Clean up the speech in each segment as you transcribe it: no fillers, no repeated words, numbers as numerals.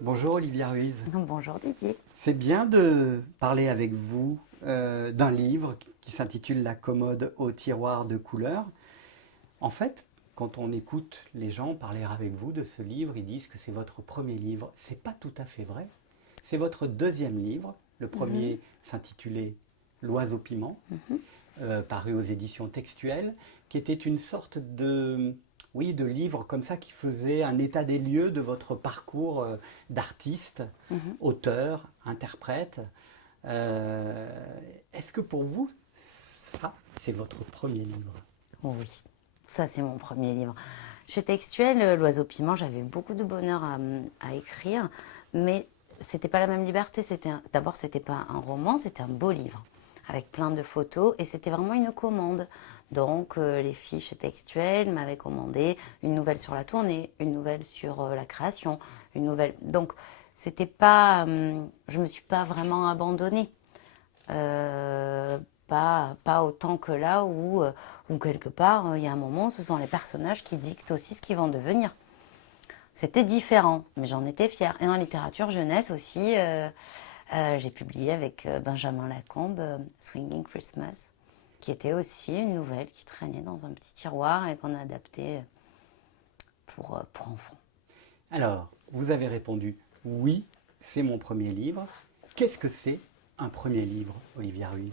Bonjour Olivia Ruiz. Bonjour Didier. C'est bien de parler avec vous d'un livre qui s'intitule La commode au tiroir de couleurs. En fait, quand on écoute les gens parler avec vous de ce livre, ils disent que c'est votre premier livre. C'est pas tout à fait vrai. C'est votre deuxième livre. Le Mhm, premier s'intitulait L'oiseau piment, mhm. paru aux éditions textuelles, qui était une sorte de, oui, de livre comme ça qui faisait un état des lieux de votre parcours d'artiste, Mhm. auteur, interprète. Euh, Est-ce que pour vous, ça, c'est votre premier livre? Oh oui, ça c'est mon premier livre. Chez Textuel, L'Oiseau Piment, j'avais beaucoup de bonheur à écrire, mais c'était pas la même liberté. D'abord, c'était pas un roman, c'était un beau livre avec plein de photos et c'était vraiment une commande. Donc, les filles chez Textuel m'avaient commandé une nouvelle sur la tournée, une nouvelle sur la création, une nouvelle. Donc, c'était pas, je me suis pas vraiment abandonnée. Euh, pas autant que là où quelque part, il y a un moment, ce sont les personnages qui dictent aussi ce qu'ils vont devenir. C'était différent, mais j'en étais fière. Et en littérature jeunesse aussi, j'ai publié avec Benjamin Lacombe Swinging Christmas, qui était aussi une nouvelle qui traînait dans un petit tiroir et qu'on a adapté pour enfants. Alors, vous avez répondu oui, c'est mon premier livre. Qu'est-ce que c'est un premier livre, Olivia Ruiz?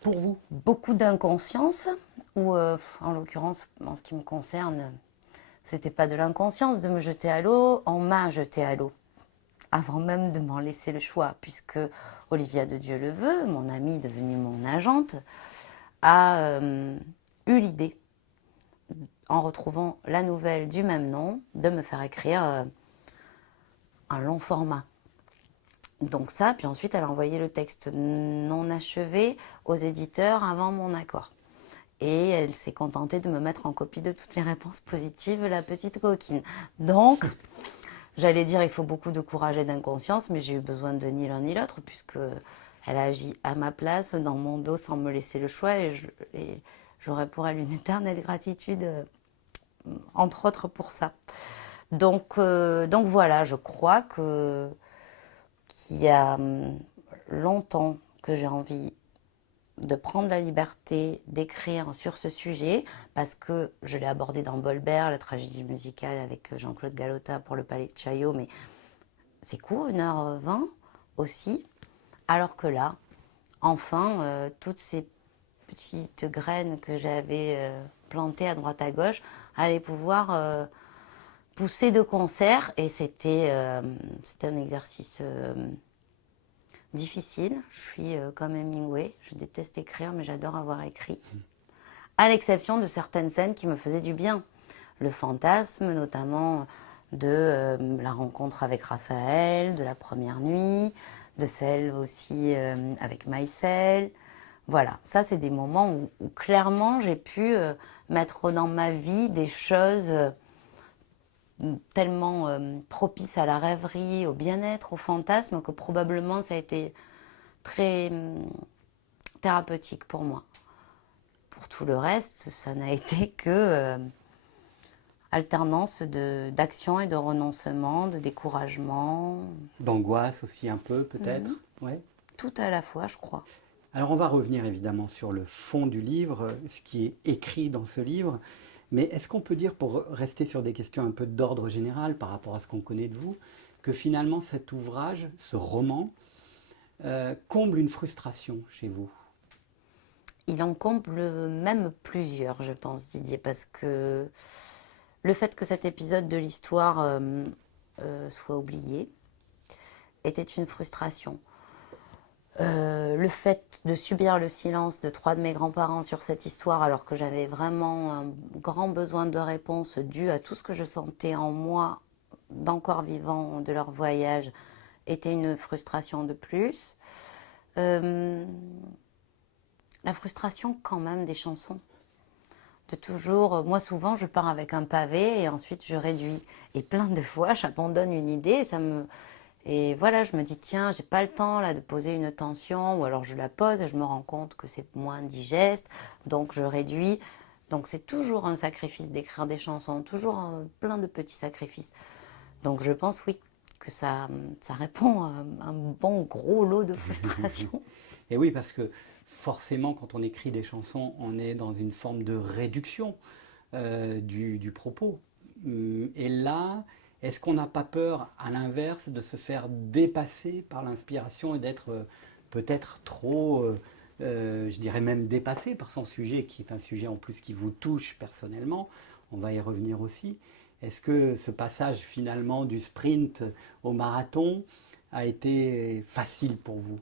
Pour vous? Beaucoup d'inconscience, ou en l'occurrence, en ce qui me concerne, c'était pas de l'inconscience de me jeter à l'eau, on m'a jeté à l'eau, avant même de m'en laisser le choix, puisque Olivia de Dieu le veut, mon amie devenue mon agente, a eu l'idée, en retrouvant la nouvelle du même nom, de me faire écrire un long format. Donc ça, puis ensuite elle a envoyé le texte non achevé aux éditeurs avant mon accord. Et elle s'est contentée de me mettre en copie de toutes les réponses positives, la petite coquine. Donc, j'allais dire, il faut beaucoup de courage et d'inconscience, mais j'ai eu besoin de ni l'un ni l'autre, puisque elle a agi à ma place, dans mon dos, sans me laisser le choix, et j'aurais pour elle une éternelle gratitude, entre autres pour ça. Donc voilà, je crois qu'il y a longtemps que j'ai envie de prendre la liberté d'écrire sur ce sujet, parce que je l'ai abordé dans Bolbert, la tragédie musicale avec Jean-Claude Galota pour le Palais de Chaillot, mais c'est court, 1h20 aussi, alors que là, enfin, toutes ces petites graines que j'avais plantées à droite à gauche allaient pouvoir pousser de concert, et c'était un exercice difficile. Je suis comme Hemingway, je déteste écrire, mais j'adore avoir écrit. À l'exception de certaines scènes qui me faisaient du bien. Le fantasme, notamment de la rencontre avec Raphaël, de la première nuit, de celle aussi avec Maïsel. Voilà, ça c'est des moments où clairement j'ai pu mettre dans ma vie des choses tellement propices à la rêverie, au bien-être, au fantasme, que probablement ça a été très thérapeutique pour moi. Pour tout le reste, ça n'a été que alternance d'action et de renoncement, de découragement, D'angoisse aussi un peu, peut-être? Ouais. tout à la fois, je crois. Alors on va revenir évidemment sur le fond du livre, ce qui est écrit dans ce livre, mais est-ce qu'on peut dire, pour rester sur des questions un peu d'ordre général par rapport à ce qu'on connaît de vous, que finalement cet ouvrage, ce roman, comble une frustration chez vous? Il en comble même plusieurs, je pense, Didier, parce que le fait que cet épisode de l'histoire soit oublié était une frustration. Le fait de subir le silence de trois de mes grands-parents sur cette histoire, alors que j'avais vraiment un grand besoin de réponse dû à tout ce que je sentais en moi d'encore vivant de leur voyage, était une frustration de plus. Euh, la frustration quand même des chansons. De toujours, moi souvent je pars avec un pavé et ensuite je réduis. Et plein de fois j'abandonne une idée et et voilà, je me dis tiens, j'ai pas le temps là de poser une tension, ou alors je la pose et je me rends compte que c'est moins digeste, donc je réduis. Donc c'est toujours un sacrifice d'écrire des chansons, toujours plein de petits sacrifices. Donc je pense oui, que ça répond à un bon gros lot de frustration. Et oui, parce que forcément, quand on écrit des chansons, on est dans une forme de réduction du propos. Et là, est-ce qu'on n'a pas peur, à l'inverse, de se faire dépasser par l'inspiration et d'être peut-être trop, je dirais même dépassé par son sujet, qui est un sujet en plus qui vous touche personnellement? On va y revenir aussi. Est-ce que ce passage finalement du sprint au marathon a été facile pour vous?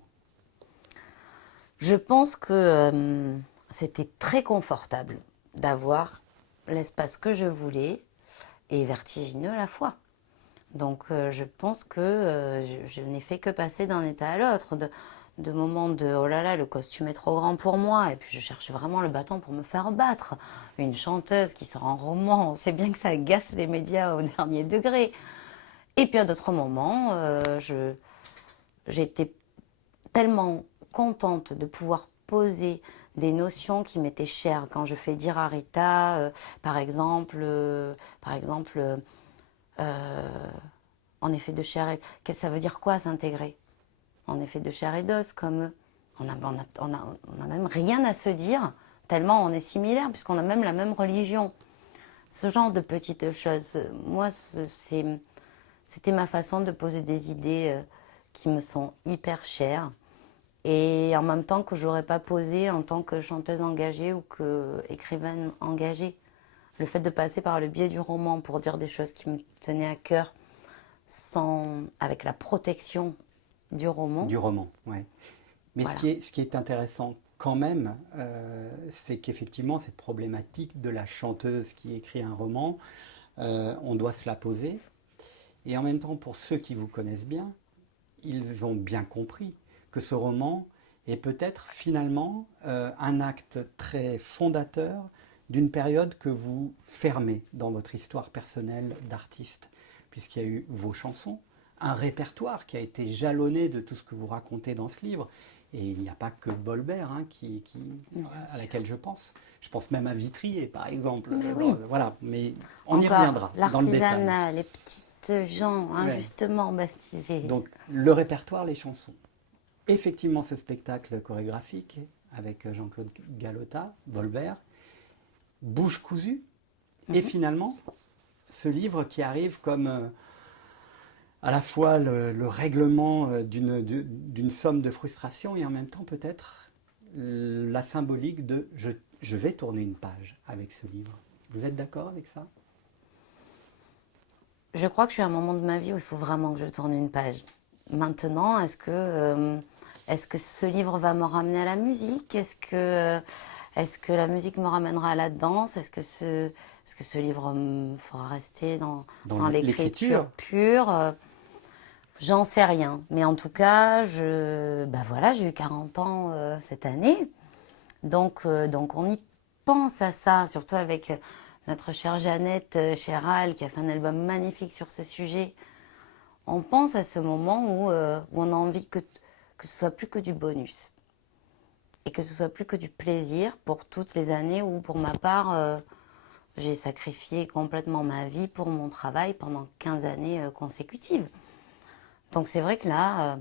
Je pense que c'était très confortable d'avoir l'espace que je voulais et vertigineux à la fois. Donc je pense que je n'ai fait que passer d'un état à l'autre, de moments de oh là là, le costume est trop grand pour moi, et puis je cherche vraiment le bâton pour me faire battre. Une chanteuse qui sort en roman, on sait bien que ça agace les médias au dernier degré. Et puis à d'autres moments, j'étais tellement contente de pouvoir poser des notions qui m'étaient chères. Quand je fais dire à Rita, par exemple, en effet de chair et... Qu'est-ce que ça veut dire quoi s'intégrer? En effet de chair et d'os, comme on a même rien à se dire, tellement on est similaires, puisqu'on a même la même religion. Ce genre de petites choses, moi, c'était ma façon de poser des idées qui me sont hyper chères, et en même temps que j'aurais pas posé en tant que chanteuse engagée ou que écrivaine engagée. Le fait de passer par le biais du roman pour dire des choses qui me tenaient à cœur, avec la protection du roman. Du roman, oui. Mais Voilà. ce qui est intéressant quand même, c'est qu'effectivement, cette problématique de la chanteuse qui écrit un roman, on doit se la poser. Et en même temps, pour ceux qui vous connaissent bien, ils ont bien compris que ce roman est peut-être finalement un acte très fondateur d'une période que vous fermez dans votre histoire personnelle d'artiste, puisqu'il y a eu vos chansons, un répertoire qui a été jalonné de tout ce que vous racontez dans ce livre. Et il n'y a pas que Bolbert à laquelle je pense. Je pense même à Vitrier, par exemple. Mais oui. Voilà, mais on y Encore reviendra dans le détail. l'artisanat, les petites gens injustement baptisés. Donc, le répertoire, les chansons. Effectivement, ce spectacle chorégraphique avec Jean-Claude Galota, Bolbert, Bouche cousue, et finalement, ce livre qui arrive comme à la fois le règlement d'une somme de frustration et en même temps peut-être la symbolique de je vais tourner une page avec ce livre. Vous êtes d'accord avec ça? Je crois que je suis à un moment de ma vie où il faut vraiment que je tourne une page. Maintenant, est-ce que ce livre va me ramener à la musique? Est-ce que la musique me ramènera à la danse? Est-ce que ce livre me fera rester dans l'écriture pure? J'en sais rien. Mais en tout cas, j'ai eu 40 ans cette année. Donc on y pense à ça, surtout avec notre chère Jeannette Chéral qui a fait un album magnifique sur ce sujet. On pense à ce moment où on a envie que ce soit plus que du bonus. Et que ce soit plus que du plaisir pour toutes les années où, pour ma part, j'ai sacrifié complètement ma vie pour mon travail pendant 15 années consécutives. Donc c'est vrai que là,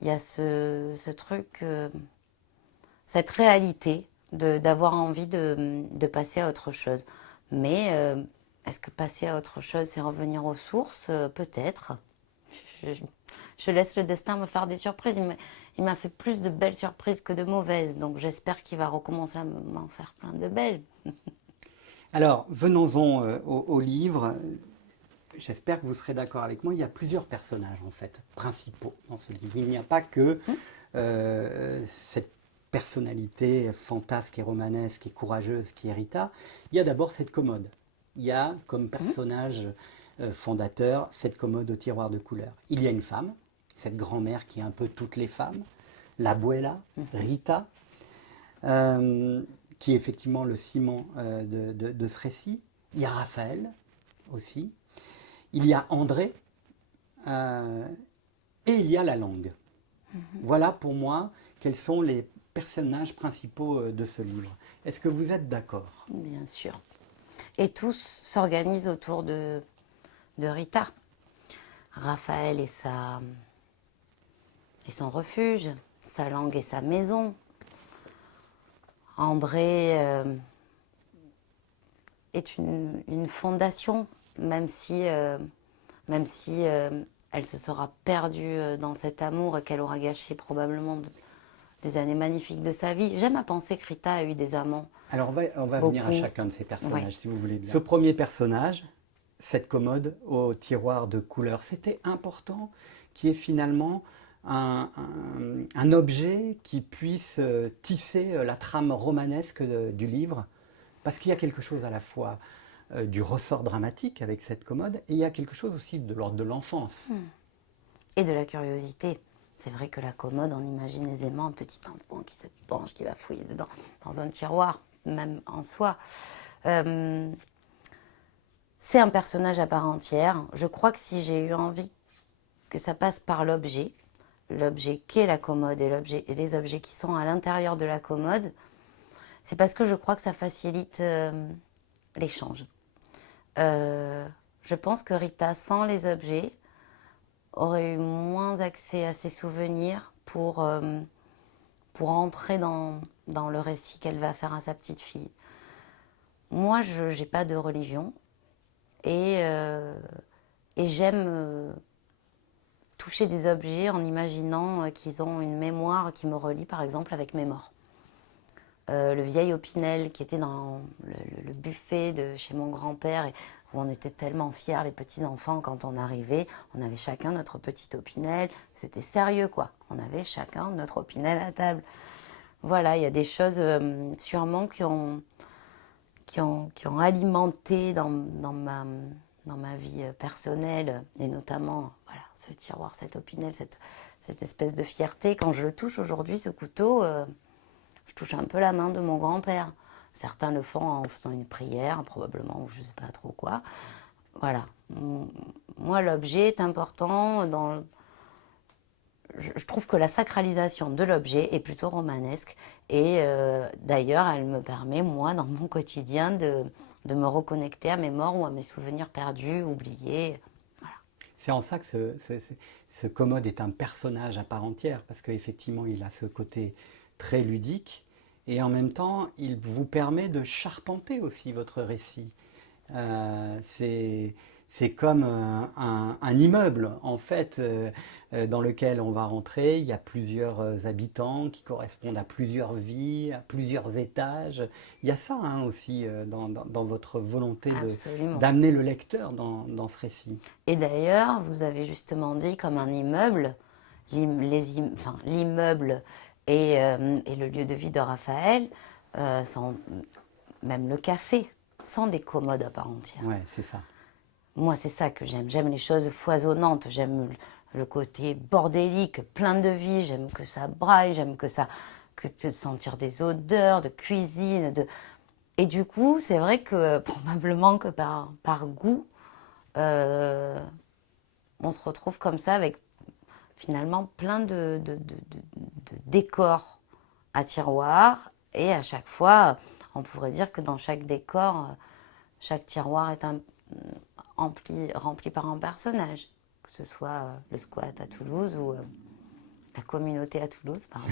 il y a ce truc, cette réalité d'avoir envie de passer à autre chose. Mais est-ce que passer à autre chose, c'est revenir aux sources? Peut-être. Je laisse le destin me faire des surprises. Il m'a fait plus de belles surprises que de mauvaises. Donc j'espère qu'il va recommencer à m'en faire plein de belles. Alors, venons-en au livre. J'espère que vous serez d'accord avec moi. Il y a plusieurs personnages, en fait, principaux dans ce livre. Il n'y a pas que cette personnalité fantasque et romanesque et courageuse qui est Rita. Il y a d'abord cette commode. Il y a comme personnage fondateur cette commode au tiroir de couleur. Il y a une femme, cette grand-mère qui est un peu toutes les femmes, l'abuela, Rita, qui est effectivement le ciment de ce récit. Il y a Raphaël aussi. Il y a André et il y a la langue. Voilà pour moi quels sont les personnages principaux de ce livre. Est-ce que vous êtes d'accord? Bien sûr. Et tous s'organisent autour de Rita. Raphaël est son refuge, sa langue est sa maison. André est une fondation, même si elle se sera perdue dans cet amour et qu'elle aura gâché probablement des années magnifiques de sa vie. J'aime à penser que Rita a eu des amants. Alors on va venir à chacun de ces personnages, Ouais. si vous voulez bien. Ce premier personnage, cette commode au tiroir de couleur, c'était important qu'il y ait finalement un objet qui puisse tisser la trame romanesque du livre, parce qu'il y a quelque chose à la fois du ressort dramatique avec cette commode, et il y a quelque chose aussi de l'ordre de l'enfance. Et de la curiosité. C'est vrai que la commode, on imagine aisément un petit enfant qui se penche, qui va fouiller dedans, dans un tiroir, même en soi. C'est un personnage à part entière. Je crois que si j'ai eu envie que ça passe par l'objet qu'est la commode et les objets qui sont à l'intérieur de la commode, c'est parce que je crois que ça facilite l'échange. Je pense que Rita, sans les objets, aurait eu moins accès à ses souvenirs pour entrer dans le récit qu'elle va faire à sa petite fille. Moi, je n'ai pas de religion et j'aime toucher des objets en imaginant qu'ils ont une mémoire qui me relie par exemple avec mes morts. Le vieil Opinel qui était dans le buffet de chez mon grand-père et où on était tellement fiers les petits-enfants quand on arrivait, on avait chacun notre petit Opinel, c'était sérieux quoi, on avait chacun notre Opinel à table. Voilà, il y a des choses sûrement qui ont alimenté dans ma vie personnelle et notamment voilà, ce tiroir, cet Opinel, cette espèce de fierté. Quand je le touche aujourd'hui, ce couteau, je touche un peu la main de mon grand-père. Certains le font en faisant une prière, probablement, ou je ne sais pas trop quoi. Voilà. Moi, l'objet est important. Je trouve que la sacralisation de l'objet est plutôt romanesque. Et d'ailleurs, elle me permet, moi, dans mon quotidien, de me reconnecter à mes morts ou à mes souvenirs perdus, oubliés. Voilà. C'est en ça que ce commode est un personnage à part entière, parce qu'effectivement, il a ce côté très ludique, et en même temps, il vous permet de charpenter aussi votre récit. C'est comme un immeuble, en fait, dans lequel on va rentrer. Il y a plusieurs habitants qui correspondent à plusieurs vies, à plusieurs étages. Il y a ça hein, aussi dans votre volonté d'amener le lecteur dans ce récit. Et d'ailleurs, vous avez justement dit comme un immeuble, l'immeuble et le lieu de vie de Raphaël, même le café, sont des commodes à part entière. Ouais, c'est ça. Moi, c'est ça que j'aime. J'aime les choses foisonnantes. J'aime le côté bordélique, plein de vie. J'aime que ça braille. J'aime que de sentir des odeurs de cuisine. Et du coup, c'est vrai que probablement que par goût, on se retrouve comme ça avec finalement plein de décors à tiroir. Et à chaque fois, on pourrait dire que dans chaque décor, chaque tiroir est rempli par un personnage, que ce soit le squat à Toulouse ou la communauté à Toulouse, pardon.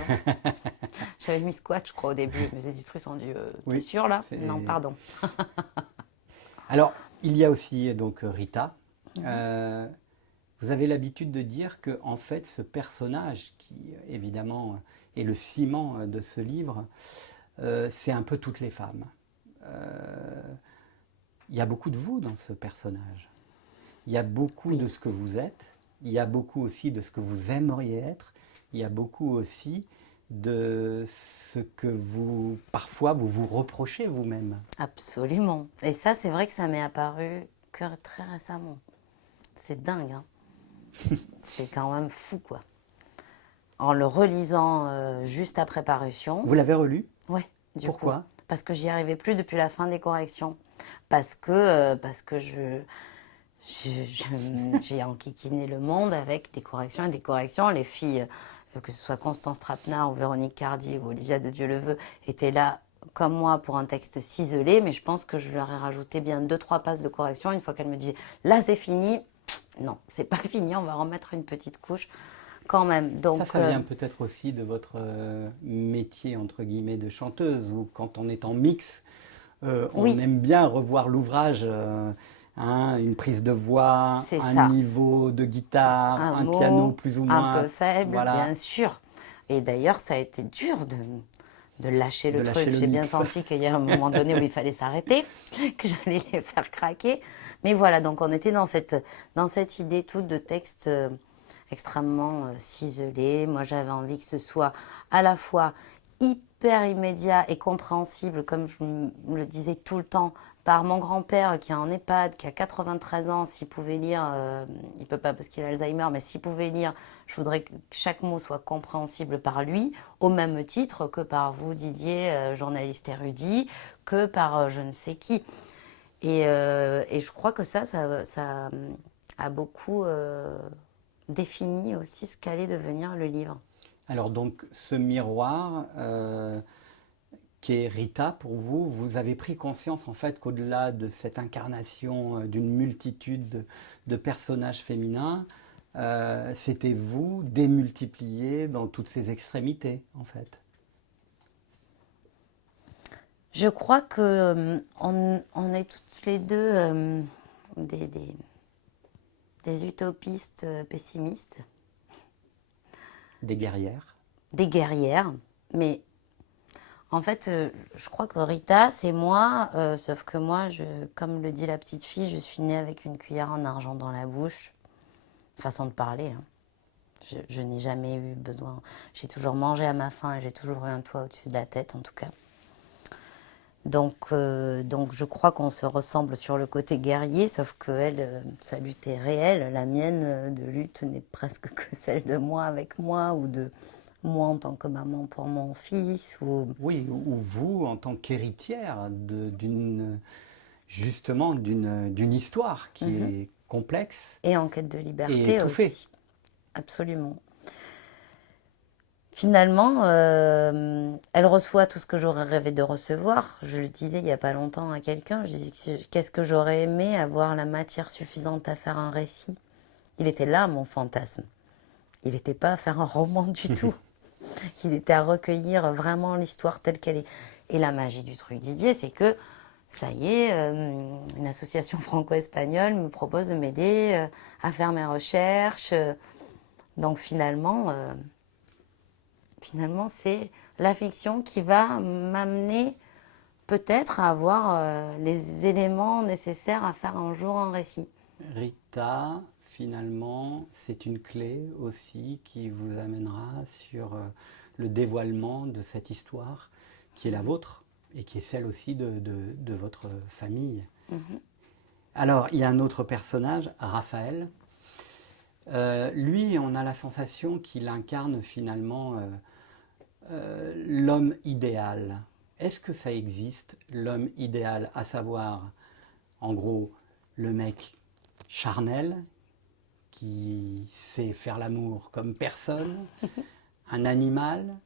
J'avais mis squat, je crois, au début. Mes éditrices ont dit t'es sûr là ? Non, pardon. Alors, il y a aussi donc Rita. Vous avez l'habitude de dire que, en fait, ce personnage, qui évidemment est le ciment de ce livre, c'est un peu toutes les femmes. Il y a beaucoup de vous dans ce personnage. Il y a beaucoup de ce que vous êtes. Il y a beaucoup aussi de ce que vous aimeriez être. Il y a beaucoup aussi de ce que parfois, vous reprochez vous-même. Absolument. Et ça, c'est vrai que ça m'est apparu que très récemment. C'est dingue, hein. C'est quand même fou, quoi. En le relisant juste après parution. Vous l'avez relu ? Oui, Pourquoi ? Parce que j'y arrivais plus depuis la fin des corrections. Parce que j'ai enquiquiné le monde avec des corrections et des corrections. Les filles, que ce soit Constance Trapenard ou Véronique Cardy ou Olivia de Dieu-le-Veut, étaient là comme moi pour un texte ciselé, mais je pense que je leur ai rajouté bien 2-3 passes de correction une fois qu'elles me disaient « là c'est fini ». non, c'est pas fini, on va remettre une petite couche quand même. Donc, Ça vient peut-être aussi de votre métier, entre guillemets, de chanteuse, où quand on est en mix, on oui, aime bien revoir l'ouvrage, une prise de voix, c'est un ça. niveau de guitare, Un un piano mot plus ou un moins, peu faible, voilà, bien sûr. Et d'ailleurs, ça a été dur de lâcher de le lâcher truc. le J'ai bien mix. senti qu'il y a un moment donné où il fallait s'arrêter, que j'allais les faire craquer. Mais voilà, donc on était dans cette idée toute de texte extrêmement ciselé. Moi, j'avais envie que ce soit à la fois hyper immédiat et compréhensible, comme je me le disais tout le temps, par mon grand-père qui est en EHPAD, qui a 93 ans. S'il pouvait lire, il ne peut pas parce qu'il a Alzheimer, mais s'il pouvait lire, je voudrais que chaque mot soit compréhensible par lui, au même titre que par vous, Didier, journaliste érudit, que par je ne sais qui. Et je crois que ça a beaucoup défini aussi ce qu'allait devenir le livre. Alors donc, ce miroir, qui est Rita pour vous, vous avez pris conscience en fait qu'au-delà de cette incarnation d'une multitude de personnages féminins, c'était vous démultiplié dans toutes ces extrémités en fait. Je crois que on est toutes les deux des, des- des utopistes pessimistes, Des guerrières. des guerrières, mais en fait, je crois que Rita, c'est moi, sauf que moi, comme le dit la petite fille, je suis née avec une cuillère en argent dans la bouche. Façon de parler, hein. Je n'ai jamais eu besoin. J'ai toujours mangé à ma faim et j'ai toujours eu un toit au-dessus de la tête, en tout cas. Donc je crois qu'on se ressemble sur le côté guerrier, sauf que elle, sa lutte est réelle. La mienne de lutte n'est presque que celle de moi avec moi, ou de moi en tant que maman pour mon fils, Oui, ou vous en tant qu'héritière justement d'une histoire qui Mhm. est complexe et en quête de et liberté étouffée. aussi. Absolument. Finalement, elle reçoit tout ce que j'aurais rêvé de recevoir. Je le disais il n'y a pas longtemps à quelqu'un, je disais qu'est-ce que j'aurais aimé avoir la matière suffisante à faire un récit. Il était là, mon fantasme. Il n'était pas à faire un roman du tout. Il était à recueillir vraiment l'histoire telle qu'elle est. Et la magie du truc Didier, c'est que, ça y est, une association franco-espagnole me propose de m'aider à faire mes recherches. Donc finalement, c'est la fiction qui va m'amener peut-être à avoir les éléments nécessaires à faire un jour un récit. Rita, finalement, c'est une clé aussi qui vous amènera sur le dévoilement de cette histoire qui est la vôtre et qui est celle aussi de votre famille. Mhm. Alors, il y a un autre personnage, Raphaël. Lui, on a la sensation qu'il incarne finalement l'homme idéal. Est-ce que ça existe, l'homme idéal, à savoir, en gros, le mec charnel, qui sait faire l'amour comme personne, un animal,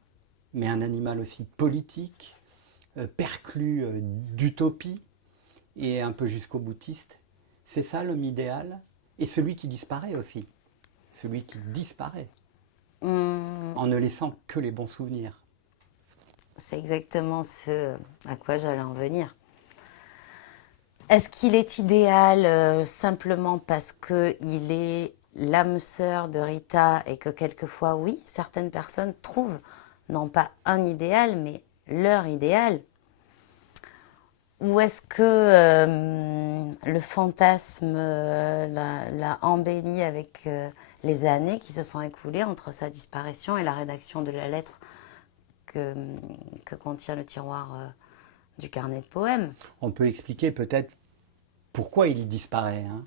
mais un animal aussi politique, perclus d'utopie et un peu jusqu'au boutiste. C'est ça l'homme idéal. Et celui qui disparaît aussi. Celui qui disparaît Hum, en ne laissant que les bons souvenirs. c'est exactement ce à quoi j'allais en venir. Est-ce qu'il est idéal simplement parce qu'il est l'âme sœur de Rita et que quelquefois, oui, certaines personnes trouvent non pas un idéal, mais leur idéal? Ou est-ce que le fantasme l'a embelli avec les années qui se sont écoulées entre sa disparition et la rédaction de la lettre que, que contient le tiroir du carnet de poèmes? On peut expliquer peut-être pourquoi il disparaît. Hein.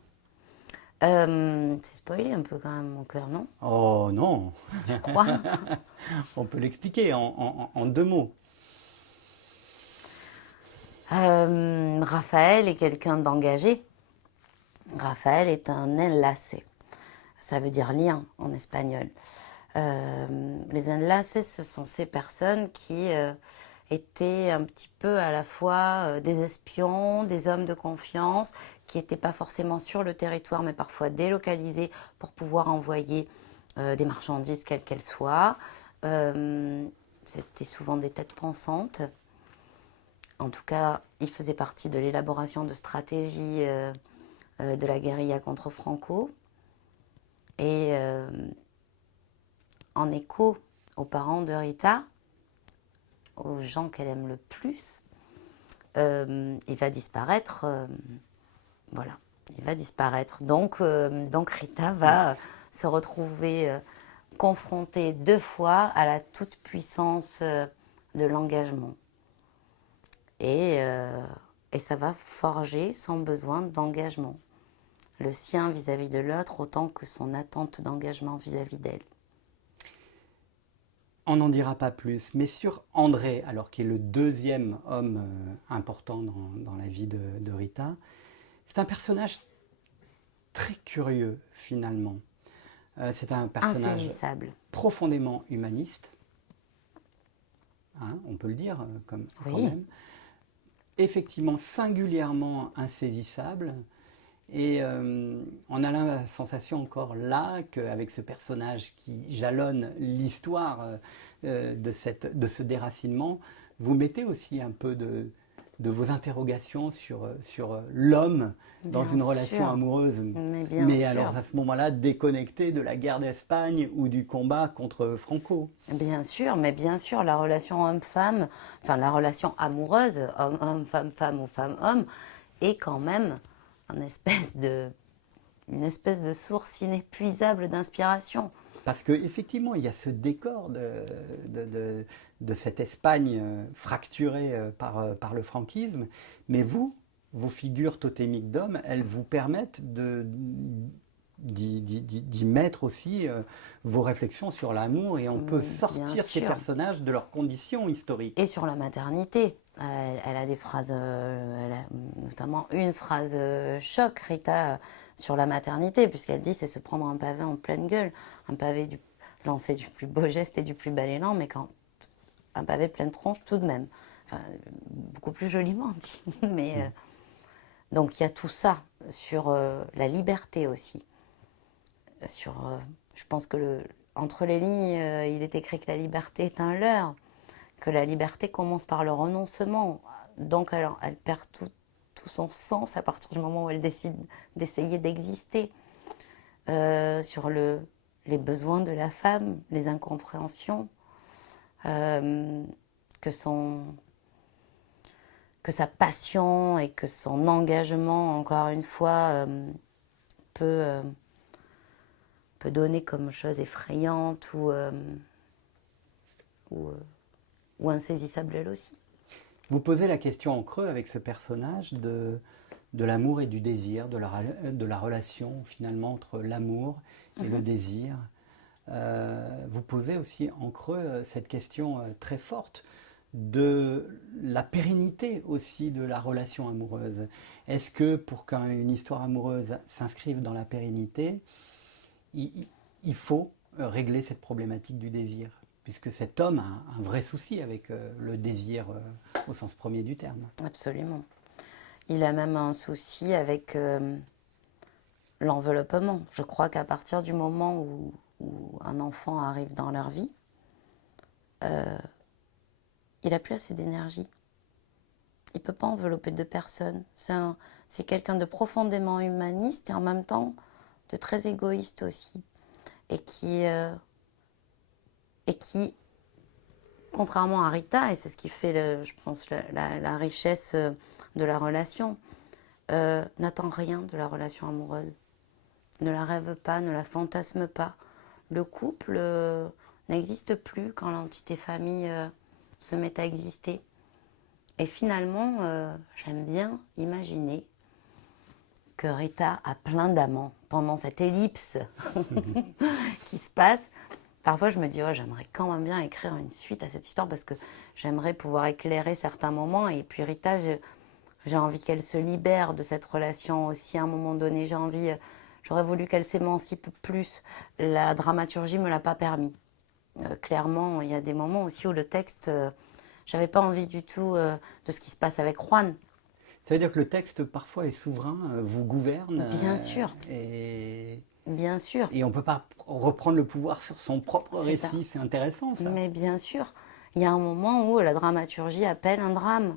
C'est spoilé un peu quand même mon cœur, non? Oh non, Tu crois? on peut l'expliquer en deux mots. Raphaël est quelqu'un d'engagé. Raphaël est un enlace. Ça veut dire lien en espagnol. Les enlaces, ce sont ces personnes qui étaient un petit peu à la fois des espions, des hommes de confiance, qui n'étaient pas forcément sur le territoire, mais parfois délocalisés pour pouvoir envoyer des marchandises, quelles qu'elles soient. C'était souvent des têtes pensantes. En tout cas, ils faisaient partie de l'élaboration de stratégies de la guérilla contre Franco. Et en écho aux parents de Rita, aux gens qu'elle aime le plus, il va disparaître. Voilà, il va disparaître. Donc Rita va se retrouver confrontée 2 fois à la toute-puissance de l'engagement. Et ça va forger son besoin d'engagement. Le sien vis-à-vis de l'autre autant que son attente d'engagement vis-à-vis d'elle. On n'en dira pas plus, mais sur André, alors qui est le deuxième homme important dans la vie de Rita, c'est un personnage très curieux finalement. C'est un personnage insaisissable, profondément humaniste, hein, on peut le dire quand même. Effectivement singulièrement insaisissable. Et on a la sensation encore là qu'avec ce personnage qui jalonne l'histoire de ce déracinement, vous mettez aussi un peu de vos interrogations sur l'homme dans une relation amoureuse. Mais alors à ce moment-là, déconnecté de la guerre d'Espagne ou du combat contre Franco. Bien sûr, mais bien sûr, la relation homme-femme, enfin la relation amoureuse, homme-homme, femme-femme ou femme-homme, est quand même une espèce de source inépuisable d'inspiration. Parce qu'effectivement, il y a ce décor de cette Espagne fracturée par le franquisme, mais vos figures totémiques d'hommes, elles vous permettent d'y mettre aussi vos réflections sur l'amour, et on peut sortir ces personnages de leurs conditions historiques. Et sur la maternité. Elle a des phrases, elle a notamment une phrase choc, Rita, sur la maternité, puisqu'elle dit c'est se prendre un pavé en pleine gueule, un pavé lancé du plus beau geste et du plus bel élan, mais quand un pavé pleine tronche tout de même. Enfin, beaucoup plus joliment dit. Mais, donc il y a tout ça sur la liberté aussi. Je pense que entre les lignes, il est écrit que la liberté est un leurre, que la liberté commence par le renoncement. Donc elle perd tout son sens à partir du moment où elle décide d'essayer d'exister. Sur les besoins de la femme, les incompréhensions, que sa passion et que son engagement, encore une fois, peut donner comme chose effrayante ou insaisissable elle aussi. Vous posez la question en creux avec ce personnage de l'amour et du désir, de la relation finalement entre l'amour et le désir. Vous posez aussi en creux cette question très forte de la pérennité aussi de la relation amoureuse. Est-ce que pour qu'une histoire amoureuse s'inscrive dans la pérennité, il faut régler cette problématique du désir, puisque cet homme a un vrai souci avec le désir au sens premier du terme. Absolument. Il a même un souci avec l'enveloppement. Je crois qu'à partir du moment où un enfant arrive dans leur vie, il n'a plus assez d'énergie. Il ne peut pas envelopper 2 personnes. C'est quelqu'un de profondément humaniste et en même temps de très égoïste aussi. Et qui, contrairement à Rita, et c'est ce qui fait, je pense, la richesse de la relation, n'attend rien de la relation amoureuse. Ne la rêve pas, ne la fantasme pas. Le couple n'existe plus quand l'entité famille se met à exister. Et finalement, j'aime bien imaginer que Rita a plein d'amants pendant cette ellipse qui se passe. Parfois, je me dis, j'aimerais quand même bien écrire une suite à cette histoire parce que j'aimerais pouvoir éclairer certains moments. Et puis Rita, j'ai envie qu'elle se libère de cette relation aussi à un moment donné. J'aurais voulu qu'elle s'émancipe plus. La dramaturgie ne me l'a pas permis. Clairement, il y a des moments aussi où le texte, J'avais pas envie du tout de ce qui se passe avec Juan. Ça veut dire que le texte parfois est souverain, vous gouverne, Bien sûr, et, bien sûr. et on ne peut pas reprendre le pouvoir sur son propre C'est ça. récit. C'est intéressant ça. Mais bien sûr, il y a un moment où la dramaturgie appelle un drame.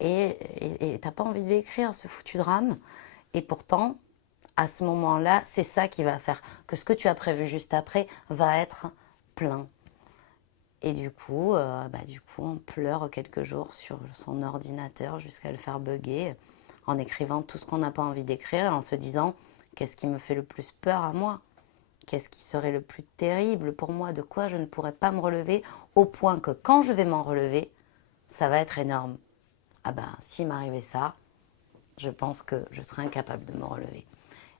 Et t'as pas envie de l'écrire, ce foutu drame. Et pourtant, à ce moment-là, c'est ça qui va faire que ce que tu as prévu juste après va être plein. Et du coup, on pleure quelques jours sur son ordinateur jusqu'à le faire bugger, en écrivant tout ce qu'on n'a pas envie d'écrire, en se disant qu'est-ce qui me fait le plus peur à moi, qu'est-ce qui serait le plus terrible pour moi, de quoi je ne pourrais pas me relever, au point que quand je vais m'en relever, ça va être énorme. Ah ben, s'il m'arrivait ça, je pense que je serais incapable de me relever.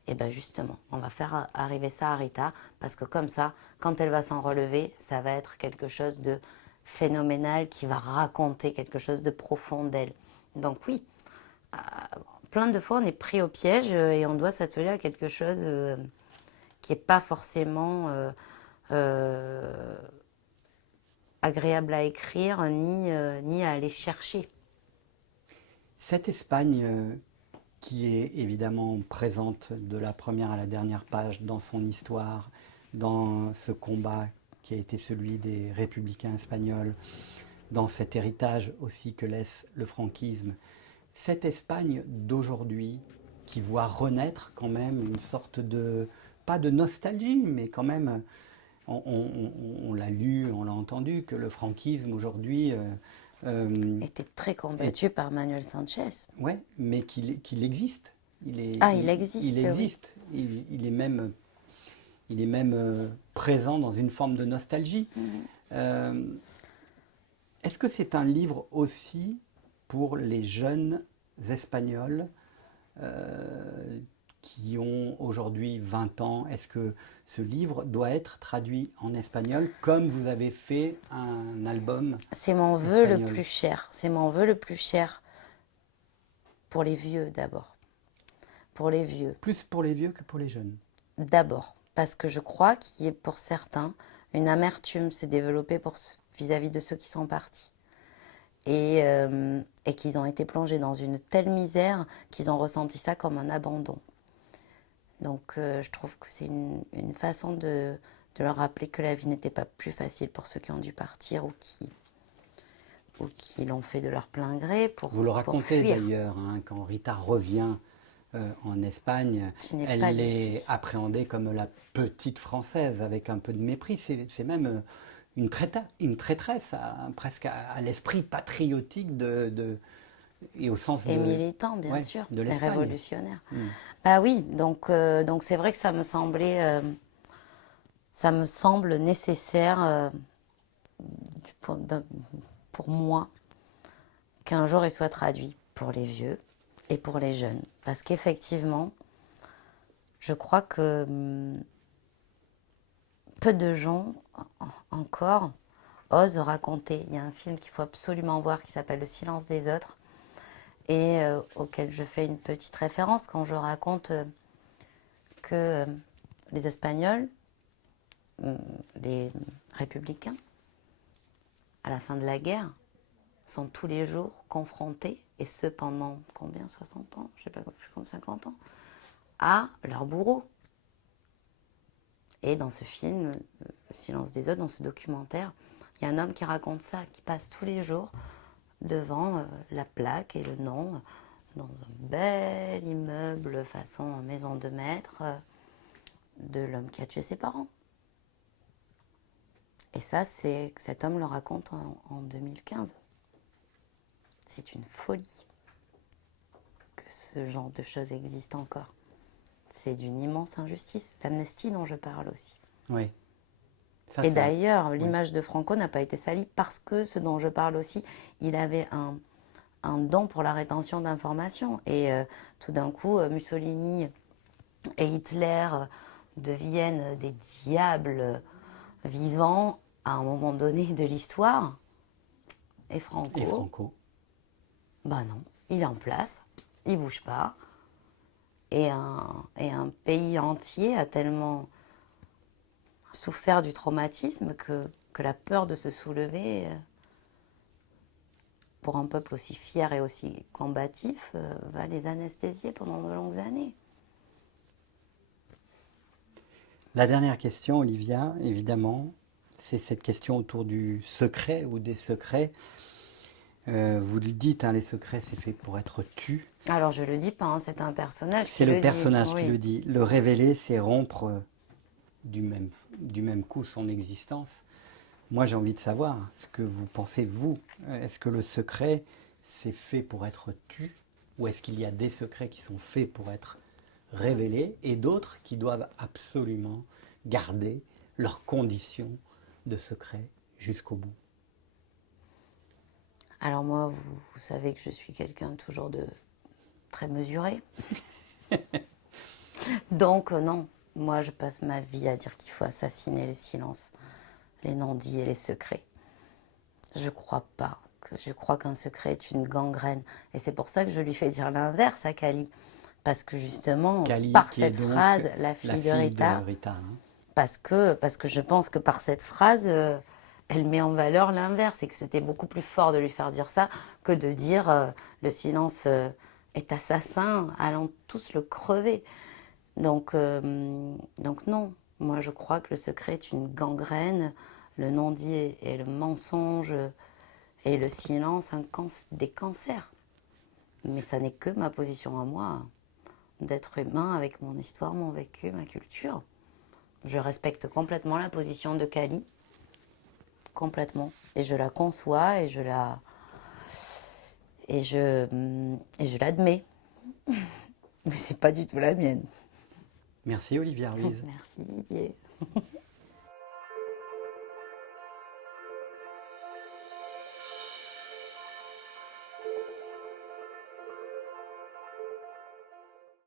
Et bien justement, on va faire arriver ça à Rita, parce que comme ça, quand elle va s'en relever, ça va être quelque chose de phénoménal qui va raconter quelque chose de profond d'elle. Donc oui, plein de fois on est pris au piège et on doit s'atteler à quelque chose qui n'est pas forcément euh, agréable à écrire ni à aller chercher. Cette Espagne qui est évidemment présente de la première à la dernière page dans son histoire, dans ce combat qui a été celui des républicains espagnols, dans cet héritage aussi que laisse le franquisme, cette Espagne d'aujourd'hui qui voit renaître quand même une sorte de, pas de nostalgie, mais quand même, on l'a lu, on l'a entendu, que le franquisme aujourd'hui Était très combattu par Manuel Sanchez. ouais, mais qu'il existe. Il existe, il oui. existe. Il est même présent dans une forme de nostalgie. Euh, Est-ce que c'est un livre aussi pour les jeunes Espagnols qui ont aujourd'hui 20 ans? Est-ce que ce livre doit être traduit en espagnol comme vous avez fait un album C'est mon vœu le espagnol? plus cher. C'est mon vœu le plus cher pour les vieux d'abord. Pour les vieux. Plus pour les vieux que pour les jeunes. D'abord. Parce que je crois qu'il y a pour certains, une amertume s'est développée vis-à-vis de ceux qui sont partis. Et qu'ils ont été plongés dans une telle misère qu'ils ont ressenti ça comme un abandon. Donc je trouve que c'est une façon de leur rappeler que la vie n'était pas plus facile pour ceux qui ont dû partir ou qui l'ont fait de leur plein gré Vous le pour racontez fuir. d'ailleurs, hein, quand Rita revient en Espagne, Tu n'es elle pas est d'ici. appréhendée comme la petite française, avec un peu de mépris. C'est même une traîtresse, presque à l'esprit patriotique et au sens Et militant, bien ouais, sûr, de et l'Espagne. révolutionnaire. Bah oui, donc c'est vrai que ça me semble nécessaire pour, pour moi qu'un jour il soit traduit pour les vieux et pour les jeunes. Parce qu'effectivement, je crois que peu de gens encore osent raconter. Il y a un film qu'il faut absolument voir qui s'appelle Le silence des autres et auquel je fais une petite référence quand je raconte que les Espagnols, les républicains, à la fin de la guerre, sont tous les jours confrontés, et ce pendant combien, 60 ans, je sais pas, plus comme 50 ans, à leur bourreau. Et dans ce film, Le silence des autres, dans ce documentaire, il y a un homme qui raconte ça, qui passe tous les jours devant la plaque et le nom dans un bel immeuble façon maison de maître de l'homme qui a tué ses parents. Et ça, cet homme le raconte en 2015. C'est une folie que ce genre de choses existe encore. C'est d'une immense injustice. L'amnistie dont je parle aussi. Oui. Ça, Et d'ailleurs, l'image de Franco n'a pas été salie parce que ce dont je parle aussi, il avait un don pour la rétention d'informations. Et tout d'un coup, Mussolini et Hitler deviennent des diables vivants à un moment donné de l'histoire. Et Franco, bah non, il est en place, il bouge pas. Et un pays entier a tellement souffert du traumatisme que la peur de se soulever pour un peuple aussi fier et aussi combatif, va les anesthésier pendant de longues années. La dernière question, Olivia, évidemment, c'est cette question autour du secret ou des secrets. Vous le dites, hein, les secrets, c'est fait pour être tu. Alors je le dis pas, hein, c'est un personnage C'est qui le le personnage dit. qui Oui. le dit. Le révéler, c'est rompre du même coup son existence. Moi, j'ai envie de savoir ce que vous pensez, vous. Est-ce que le secret, c'est fait pour être tu, ou est-ce qu'il y a des secrets qui sont faits pour être révélés et d'autres qui doivent absolument garder leurs conditions de secret jusqu'au bout? Alors moi, vous savez que je suis quelqu'un toujours de très mesuré. Donc non, moi je passe ma vie à dire qu'il faut assassiner les silences, les non-dits et les secrets. Je crois pas. Je crois qu'un secret est une gangrène. Et c'est pour ça que je lui fais dire l'inverse à Kali. Parce que justement, Kali, par qui est cette donc phrase, la fille de Rita, hein. parce que je pense que par cette phrase, elle met en valeur l'inverse et que c'était beaucoup plus fort de lui faire dire ça que de dire le silence est assassin, allons tous le crever. Donc non, moi je crois que le secret est une gangrène, le non-dit et le mensonge et le silence des cancers. Mais ça n'est que ma position à moi, d'être humain avec mon histoire, mon vécu, ma culture. Je respecte complètement la position de Kali, complètement, et je la conçois et je l'admets. Mais c'est pas du tout la mienne. Merci Olivia Ruiz. Merci Didier.